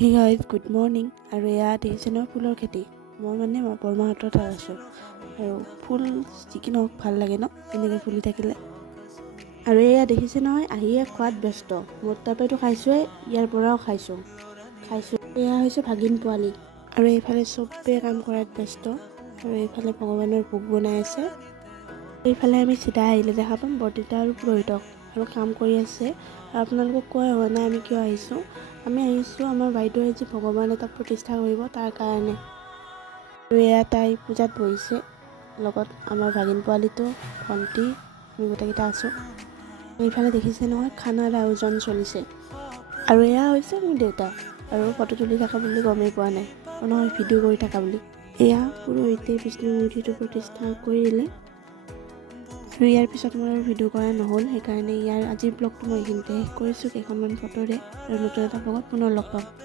Hey guys good morning. আৰু এয়া দেখিছে ন ফুলৰ খেতি। মই বৰমাহঁতৰ তাত আছোঁ আৰু ফুল যিকি নহওক ভাল লাগে ন এনেকৈ ফুলি থাকিলে। আৰু এয়া দেখিছে নহয় আহিয়ে খোৱাত ব্যস্ত। মোৰ তাৰপৰাতো খাইছোঁৱেই, ইয়াৰ পৰাও খাইছোঁ। এয়া হৈছে ভাগিন পোৱালি। আৰু এইফালে চবেই কাম কৰাত ব্যস্ত আৰু এইফালে ভগৱানৰ ভোগ বনাই আছে। এইফালে আমি চিধা আহিলে দেখা পাম বৰদেউতা আৰু পুৰোহিতক আৰু কাম কৰি আছে। আৰু আপোনালোকক কোৱা হোৱা নাই আমি কিয় আহিছোঁ। আমি আহিছোঁ আমাৰ বাইদেৱে আজি ভগৱান এটা প্ৰতিষ্ঠা কৰিব তাৰ কাৰণে। আৰু এয়া তাই পূজাত বহিছে, লগত আমাৰ ভাগিন পোৱালিটো, ভণ্টি, আমি গোটেইকেইটা আছোঁ। এইফালে দেখিছে নহয় খানাৰ আয়োজন চলিছে। আৰু এয়া হৈছে মোৰ দেউতা, আৰু ফটো তুলি থকা বুলি গমেই পোৱা নাই, নহয় ভিডিঅ' কৰি থকা বুলি। এয়া পুৰোহিতে বিষ্ণু মূৰ্তিটো প্ৰতিষ্ঠা কৰি দিলে। আৰু ইয়াৰ পিছত মোৰ আৰু ভিডিঅ' কৰা নহ'ল, সেইকাৰণে আজিৰ ব্লগটো মই এইখিনিতে শেষ কৰিছোঁ কেইখনমান ফটোৰে। আৰু নতুন এটা ব্লগত পুনৰ লগ পাম।